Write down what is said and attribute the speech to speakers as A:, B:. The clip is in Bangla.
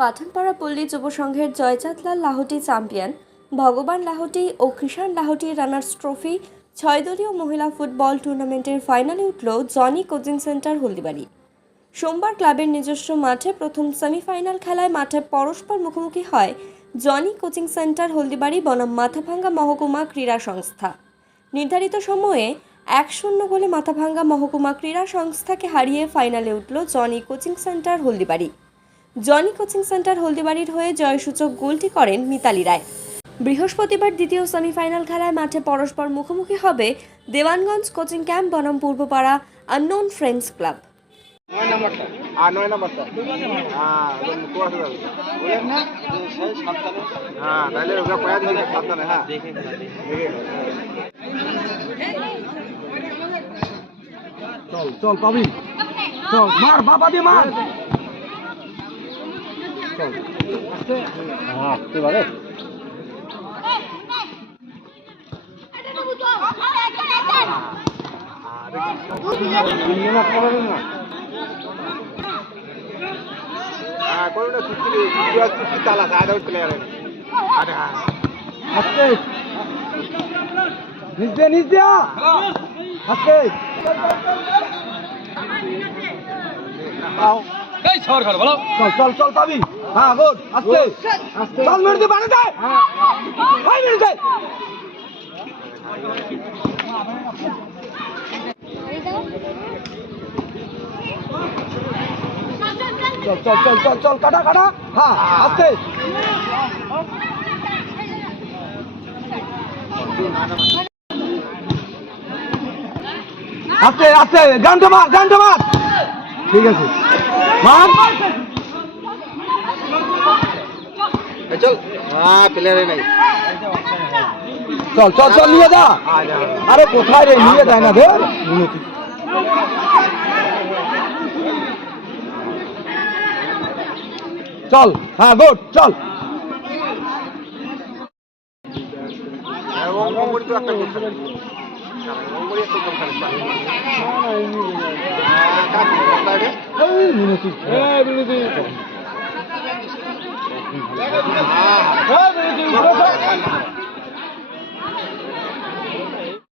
A: পাঠানপাড়া পল্লী যুব সংঘের জয়চাঁদলাল লাহটি চ্যাম্পিয়ন, ভগবান লাহটি ও কৃষাণ লাহটি রানার্স ট্রফি ছয় দলীয় মহিলা ফুটবল টুর্নামেন্টের ফাইনালে উঠল জনি কোচিং সেন্টার হলদিবাড়ি। সোমবার ক্লাবের নিজস্ব মাঠে প্রথম সেমিফাইনাল খেলায় মাঠে পরস্পর মুখোমুখি হয় জনি কোচিং সেন্টার হলদিবাড়ি বনাম মাথাভাঙ্গা মহকুমা ক্রীড়া সংস্থা। নির্ধারিত সময়ে এক শূন্য গোলে মাথাভাঙ্গা মহকুমা ক্রীড়া সংস্থাকে হারিয়ে ফাইনালে উঠল Johnny coaching centre Haldibari. Johnny coaching centre হলদিবাড়ির হয়ে জয়সূচক গোলটি করেন মিতালি রায়। বৃহস্পতিবার দ্বিতীয় সেমিফাইনাল খেলায় মাঠে পরস্পর মুখোমুখি হবে দেওয়ানগঞ্জ কোচিং ক্যাম্প বনাম পূর্বপাড়া আননোন ফ্রেন্ডস ক্লাব।
B: হ্যাঁ হ্যাঁ হ্যাঁ। চল চল পাবি। চল মার বাবা দিয়ে মার। চল হ্যাঁ এবারে হ্যাঁ কোনো না চুক্তি চুক্তি আর চুক্তি চালা আরে ওই প্লেয়ারে আরে হ্যাঁ আস্তে নিচ দে নিচ দে আস্তে
C: এই সর ঘর বলো।
B: চল চল চল পাবি। হ্যাঁ গুড আস্তে। আস্তে। চল মেরে দে হাই মেরে দে। চল চল চল চল চল কাটা কাটা। হ্যাঁ আস্তে। আস্তে আস্তে। গানটা মার গানটা মার। ঠিক আছে। মার চল। হ্যাঁ প্লেয়ারে নাই। চল চল চল নিয়ে যা। আরে কোথায় রে নিয়ে যায় না ধর। চল হ্যাঁ গুড চল। মিনতি মিনতি